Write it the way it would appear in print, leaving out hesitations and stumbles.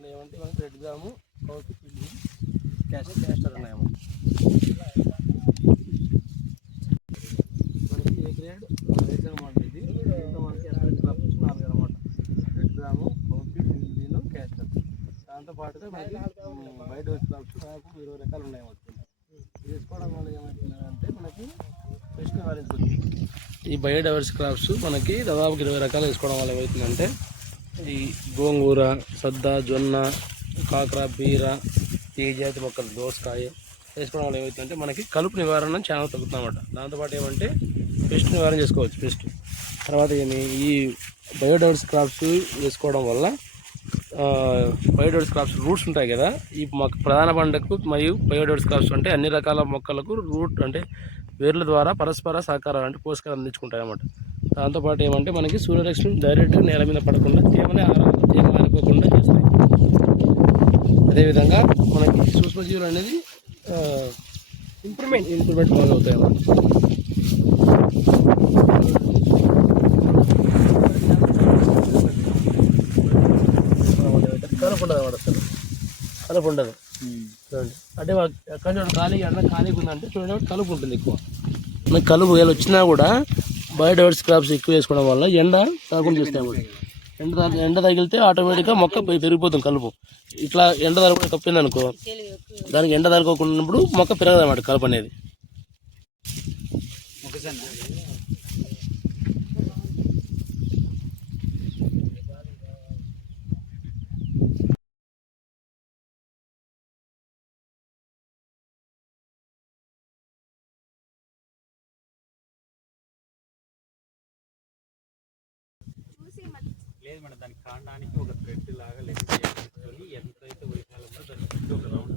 దాన్ని ఏమంటే మనకి రెడ్ గ్రాము క్యాస్టర్ ఉన్నాయేమో. మనకి ఏ గ్రేడ్ రైట్ అనమాట. ఇది మనకి ఎస్ఎల్ క్రాప్స్ 4 అనమాట. రెడ్ గ్రాము, కౌకి, ఫిల్బీను, క్యాస్టర్. దాంతోపాటుగా మనకి బయోడైవర్సిటీ క్రాప్స్ దాదాపు 20 రకాలు ఉన్నాయన్నమాట. వేసుకోవడం వల్ల ఏమవుతుందంటే మనకి పెస్ట్ నివారించుకోవచ్చు. ఈ బయోడైవర్సిటీ క్రాప్స్ మనకి దాదాపు 20 రకాలు వేసుకోవడం వల్ల ఏమవుతుందంటే ఈ గోంగూర, సద్ద, జొన్న, కాకర, బీర, ఈ జాతి మొక్కలు, దోసకాయ వేసుకోవడం వల్ల ఏమవుతుందంటే మనకి కలుపు నివారణ చాలా తగ్గుతుందన్నమాట. దాంతోపాటు ఏమంటే పెస్ట్ నివారణ చేసుకోవచ్చు. పెస్ట్ తర్వాత ఈ బయోడైవర్సిటీ క్రాప్స్ వేసుకోవడం వల్ల బయోడైవర్సిటీ క్రాప్స్ రూట్స్ ఉంటాయి కదా, ఈ మాకు ప్రధాన పంటకు మరియు బయోడైవర్సిటీ క్రాప్స్ అంటే అన్ని రకాల మొక్కలకు రూట్ అంటే వేర్ల ద్వారా పరస్పర సహకారాలు అంటే పోషకాలు అందించుకుంటాయి అన్నమాట. దాంతోపాటు ఏమంటే మనకి సూర్యరశ్మి డైరెక్ట్గా నేల మీద పడకుండా తేమ ఆరిపోకుండా చేస్తాయి. అదేవిధంగా మనకి సూక్ష్మజీవులు అనేది ఇంప్రూవ్మెంట్ బాగా అవుతాయి అన్నమాట. కలుపు ఉండదు అన్నమాట, అసలు కలుపు ఉండదు. చూడండి అంటే ఎక్కడ చూడండి ఖాళీగా ఖాళీగా ఉందంటే చూడండి కలుపు ఉంటుంది ఎక్కువ. మనకి కలుపు వేలు వచ్చినా కూడా బయోడైవర్సిటీ క్రాప్స్ ఎక్కువ వేసుకోవడం వల్ల ఎండ తగ్గకుండా చేస్తాయి అన్నమాట. ఎండ తగిలితే ఆటోమేటిక్గా మొక్క పెరిగిపోతుంది కలుపు. ఇట్లా ఎండ తగలకుండా తప్పింది అనుకో, దానికి ఎండ తగలకోకున్నప్పుడు మొక్క పెరగదు అన్నమాట కలుపు అనేది. లేదు మేడం, దాని కాండానికి ఒక థ్రెడ్ లాగా లెక్క ఎంతైతే ఉయకాలంలో దాని చుట్టూ ఒక రౌండ్